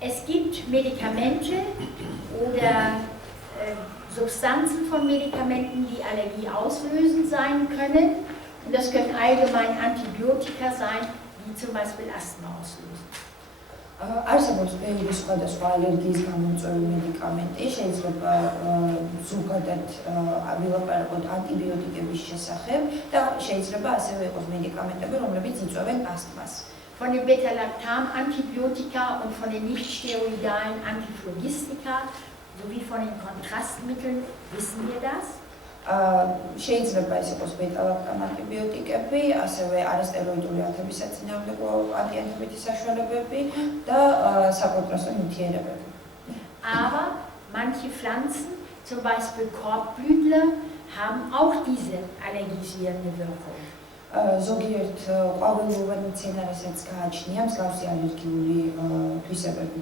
Es gibt Medikamente oder Substanzen von Medikamenten, die Allergie auslösend sein können. Und das können allgemein Antibiotika sein, die zum Beispiel Asthma auslösen. არსებობს ბევრი სხვადასხვა ალერგიის გამომწვევი მედიკამენტი, შეიძლება ზოგადად ვილაპარაკოთ ანტიბიოტიკების შესახებ და შეიძლება ასევე იყოს მედიკამენტები, რომლებიც იწვევენ ასთმას. Von den Beta-Lactam-Antibiotika und von den nicht-steroidalen Antiphlogistika sowie von den Kontrastmitteln wissen wir das. შეიძლება ის იყოს ბეტა-ლაქტამ ანტიბიოტიკები, ასევე არასტეროიდული ათებისაწინააღმდეგო ანტიათებითი საშუალებები და საკონტრასტო ნივთიერებები. Aber manche Pflanzen, zum Beispiel Korbblütler, haben auch diese allergisierende Wirkung. ზოგიერთ ყვავილოვან მცენარესაც გააჩნია მსგავსი ალერგიული თვისებები.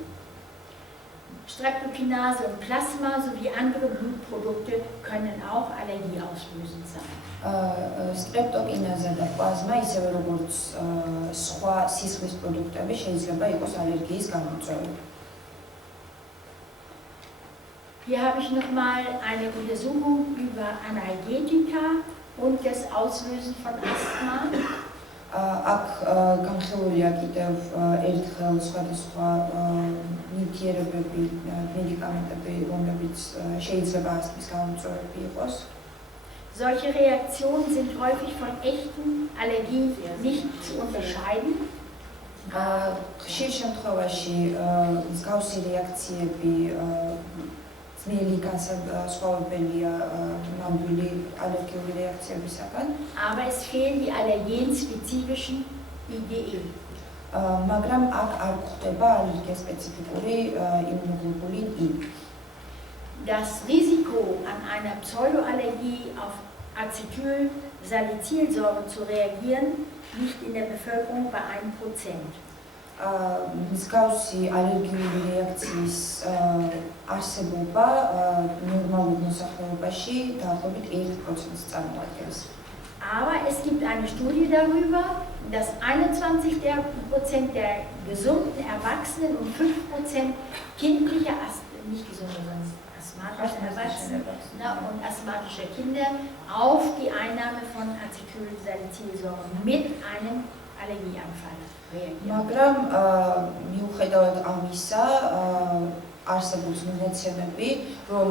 Streptokinase und Plasma sowie andere Blutprodukte können auch allergieauslösend sein. Streptokinase და პლაზმა, ისევე როგორც სხვა სისხლის პროდუქტები, შეიძლება იყოს ალერგიის გამომწვევი. Hier habe ich nochmal eine Untersuchung über Analgetika und das Auslösen von Asthma. აქ განხილულია კიდევ ერთხელ სხვადასხვა ნივთიერებები, მედიკამენტები, რომლებიც შეიძლება ასთმის გამომწვევები იყოს. Solche Reaktionen sind häufig von echten Allergien nicht zu unterscheiden. ხშირ შემთხვევაში მსგავსი რეაქციები ძნელი განსხვავებელია ნამდვილი ალერგიული რეაქციებისაგან. Aber es fehlen die allergenspezifischen IgE. მაგრამ აქ არ გვხვდება ალერგიასპეციფიკური იმუნოგლობულინ I. Das Risiko, an einer Pseudoallergie auf Acetylsalicylsäure zu reagieren, liegt in der Bevölkerung bei 1%. მსგავსი ალერგიული რეაქციის არსებობა ნორმალურ მოსახლეობაში დაახლოებით 1%-ს წარმოადგენს. Aber es gibt eine Studie darüber, dass 21% der gesunden Erwachsenen und 5% kindlicher, nicht gesunde, sondern asthmatische Erwachsene und asthmatische Kinder auf die Einnahme von Acetylsalicylsäure mit einem Allergieanfall reagieren. მაგრამ მიუხედავად ამისა, არსებობს მონაცემები, რომ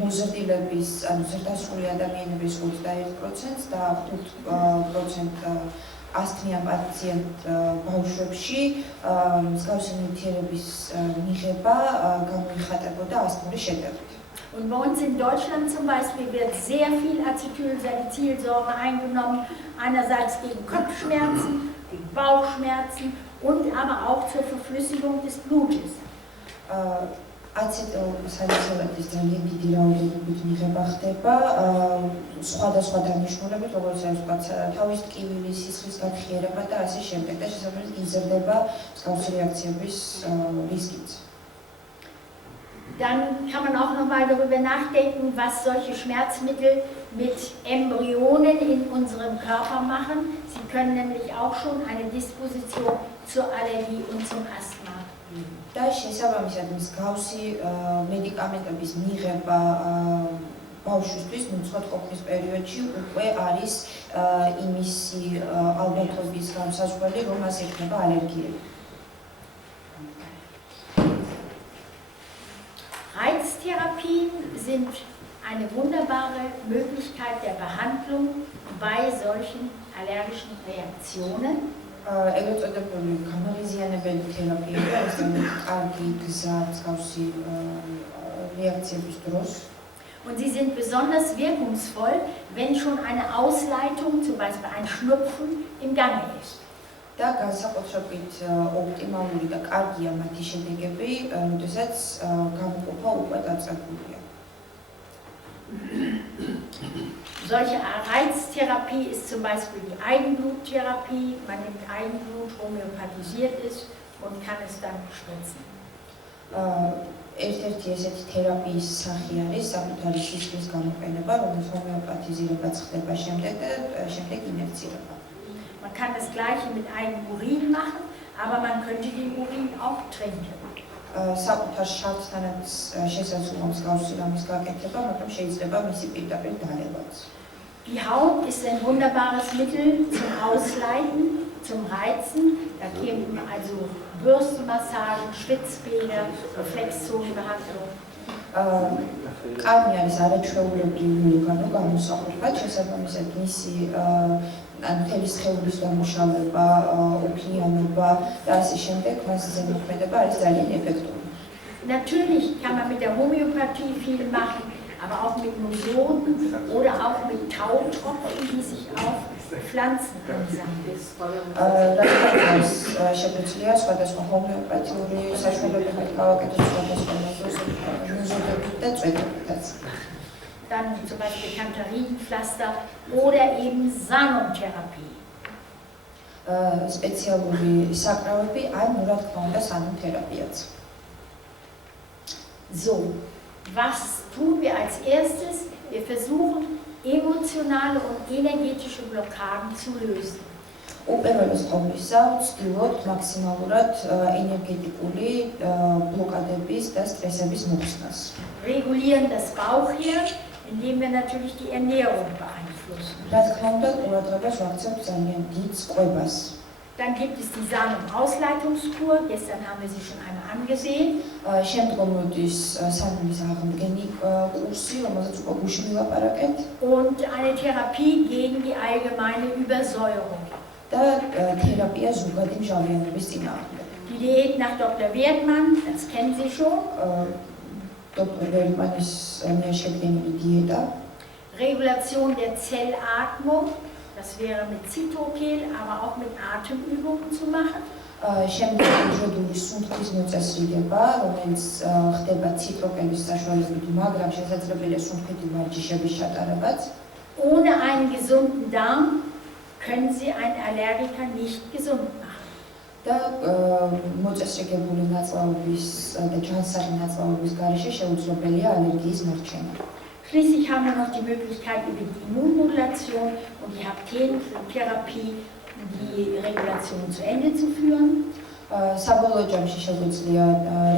მოზრდილების, ანუ ზრდასრული ადამიანების 21%-ს და 5% ასთმიან პაციენტ ბავშვებში მსგავსი ნივთიერების მიღება გამოიხატებოდა ასთმური შეტევით. Und bei uns in Deutschland zum Beispiel wird sehr viel Acetylsalicylsäure eingenommen, einerseits gegen Kopfschmerzen, gegen Bauchschmerzen und aber auch zur Verflüssigung des Blutes. აცეტილსალიცილების ძალიან დიდი რაოდენობით მიღება ხდება სხვადასხვა დანიშნულებით, როგორც არის თავის ტკივილი, სისხლის გათხრება და ასე შემდეგ და შესაბამისად იზრდება მსგავსი რეაქციების რისკიც. Dann kann man auch noch mal darüber nachdenken, was solche Schmerzmittel mit Embryonen in unserem Körper machen. Sie können nämlich auch schon eine Disposition zur Allergie und zum Asthma geben. და შესაბამისად მსგავსი მედიკამენტების მიღება ბავშვისთვის მუცხვად ყოფნის პერიოდში უკვე არის იმისი ალბათობის განსაზღვრელი, რომ მას ექნება ალერგიები. Reiztherapien sind eine wunderbare Möglichkeit der Behandlung bei solchen allergischen Reaktionen. ეგრეთ წოდებული გამაღიზიანებელი თერაპიები არის ძალიან კარგი გზა მსგავსი რეაქციების დროს. Und sie sind besonders wirkungsvoll, wenn schon eine Ausleitung, zum Beispiel ein Schnupfen, im Gange ist. და განსაკუთრებით ოპტიმალური და კარგია მათი შედეგები, როდესაც გამოყოფა უკვე დაწყებულია. Solche Reiztherapie ist zum Beispiel die Eigenbluttherapie. Man nimmt Eigenblut, homöopathisiert ist und kann es dann spritzen. ერთ-ერთი ესეთი თერაპიის სახე არის საკუთარი სისხლის გამოყენება, რომელიც ჰომეოპათიზირება ხდება შემდეგ და შემდეგ ინექცირება. Man kann das Gleiche mit Eigenurin machen, aber man könnte den Urin auch trinken. საკუთარ შავთანაც შესაძლოა მსგავსი რამის გაკეთება, მაგრამ შეიძლება მისი პირდაპირ დალებაც. Die Haut ist ein wunderbares Mittel zum Ausleiten, zum Reizen. Da kämen also Bürstenmassagen, Schwitzbäder, Reflexzonenbehandlung. კანი არის არაჩვეულებრივი ორგანო გამოსახულება, შესაბამისად მისი მთელი სხეულის დამუშავება, უფლიანობა და ასე შემდეგ, მას ზემოქმედება არის ძალიან ეფექტური. Natürlich kann man mit der Homöopathie viel machen, aber auch mit Nosoden oder auch mit Tautropfen, die sich auf Pflanzen ansammeln. შეგვიძლია სხვადასხვა ჰომეოპათიური საშუალებებით გავაკეთოთ სხვადასხვა ნოზოდებებით და წვეტებითაც. Dann zum Beispiel Kantarinpflaster oder eben Sanumtherapie. Speziალური საკრავები, ან რა თქმა უნდა სანუმთერაპიაც. So, was tun wir als erstes? Wir versuchen, emotionale und energetische Blockaden zu lösen. უპირველეს ყოვლისა, ვცდილობთ მაქსიმალურად ენერგეტიკული ბლოკადების და სტრესების მოხსნას. Regulieren das Bauchhirn, indem wir natürlich die Ernährung beeinflussen. რა თქმა უნდა, ყურადღებას ვაქცევთ ძალიან დიდ კვებას. Dann gibt es die Sanum-Ausleitungskur, gestern haben wir sie schon einmal angesehen. შემდგომ მოდის სანუმის აღმდგენი კურსი, რომელზეც უკვე გუშინ ვილაპარაკეთ. Und eine Therapie gegen die allgemeine Übersäuerung. და თერაპია ზოგადი მჟავიანობის წინააღმდეგ. Die Diät nach Dr. Wertmann, das kennen Sie schon. Dr. Wertmanns mir შედგენილი დიეტა. Regulation der Zellatmung, das wäre mit Zytokel, aber auch mit Atemübungen zu machen. შემდგომ მჟავიანობის სუნთქვის მოწესრიგება, რომელიც ხდება ციტროკელის საშუალებით, მაგრამ შესაძლებელია სუნთქვითი ვარჯიშების ჩატარებაც. Ohne einen gesunden Darm können Sie einen Allergiker nicht gesund machen. და მოწესრიგებული ნაწლავების და ჯანსაღი ნაწლავების გარეშე შეუძლებელია ალერგიის მარჩენა. Schließlich haben wir noch die Möglichkeit über die Immunmodulation und die Haktentherapie die Regulation zu Ende zu führen. საბოლოო ჯამში შეგვიძლია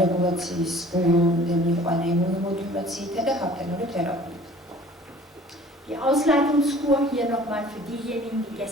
რეგულაციის ბოლომდე მიყვანა იმუნომოდულაციითა და ჰაპტენური თერაპიით. Die Ausleitungskur hier nochmal für diejenigen, die gestern